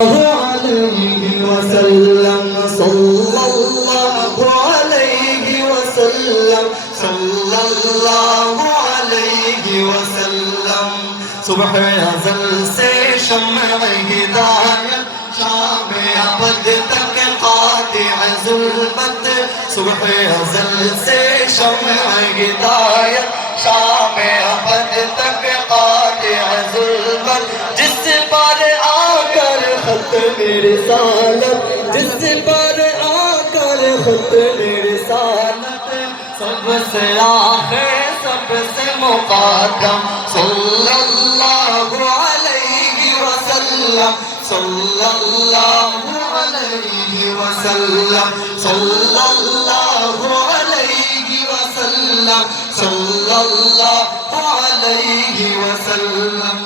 عليه وسلم صلى الله عليه وسلم صلى الله عليه وسلم صبح अज़ल से शम्अ हिदायत शाम अबद तक क़ातिअ ज़ुल्मत सुबह अज़ल से शम्अ हिदायत शाम अबद तक क़ातिअ ज़ुल्मत जिस पर आकर खत्म रिसालत जिस पर आकर खत्म रिसालत सबसे आखिर सबसे मुक़द्दम सल्लल्लाहु अलैहि वसल्लम सल्लल्लाहु अलैहि वसल्लम सल्लल्लाहु अलैहि वसल्लम सल्लल्लाहु अलैहि वसल्लम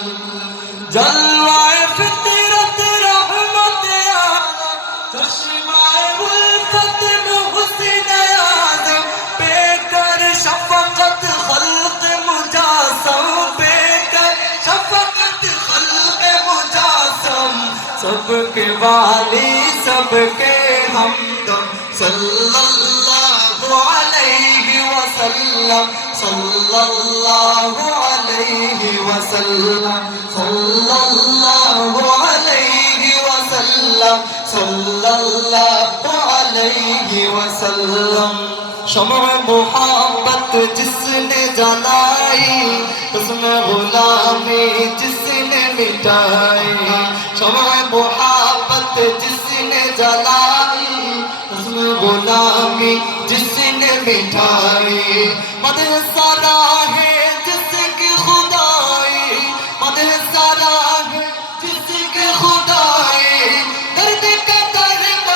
जलवाए फितरत रहमत आलम चश्माए उल्फत मुहसिन आज़म बेकर शफ़क़त खल्क़ मुजासम बेकर शफ़क़त खल्क़ मुजासम सबके वाली सबके हमदम सल्लल्लाहु अलैहि वसल्लम सल्लल्लाहु अलैहि वसल्लम सल्लल्लाहु अलैहि वसल्लम सल्लल्लाहु अलैहि वसल्लम शम्अ मोहब्बत जिसने जलाई उसमें गुलामी जिसने मिटाई शम्अ मोहब्बत जिसने जलाई उसमें गुलामी जिसने मिटाई मदह सारा है जिसकी खुदाई मदह सारा है जिसकी खुदाई दर्द का दर्द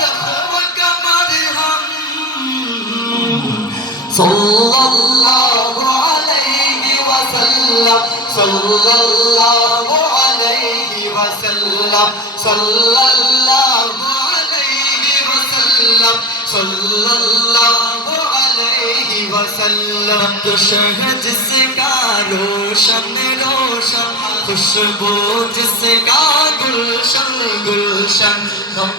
जख्म का मरहम सल्लल्लाहु अलैहि वसल्लम सल्लल्लाहु अलैहि वसल्लम सल्लल्लाहु अलैहि वसल्लम सल्लल्लाहु अलैहि वसल्लम तुशह जिसका रोशन रोशन खुशबू जिसका गुलशन गुलशन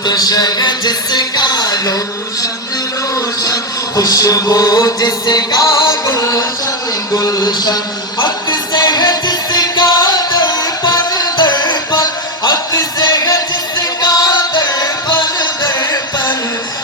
तुशह जिसका रोशन रोशन खुशबू जिसका गुलशन गुलशन हक से है जिसका दर्पण दर्पण हक से है जिसका दर्पण दर्पण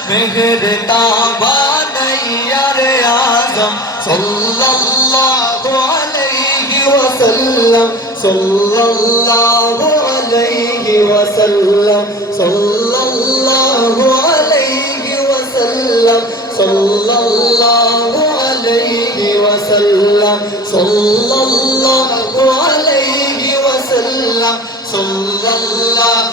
मेहर ताबा नैयर आज़म सल्लल्लाहु अलैहि वसल्लम सल्लल्लाहु अलैहि वसल्लम सल्लल्लाहु अलैहि वसल्लम सल्लल्लाहु अलैहि वसल्लम सल्लल्लाहु अलैहि वसल्लम सल्लल्लाहु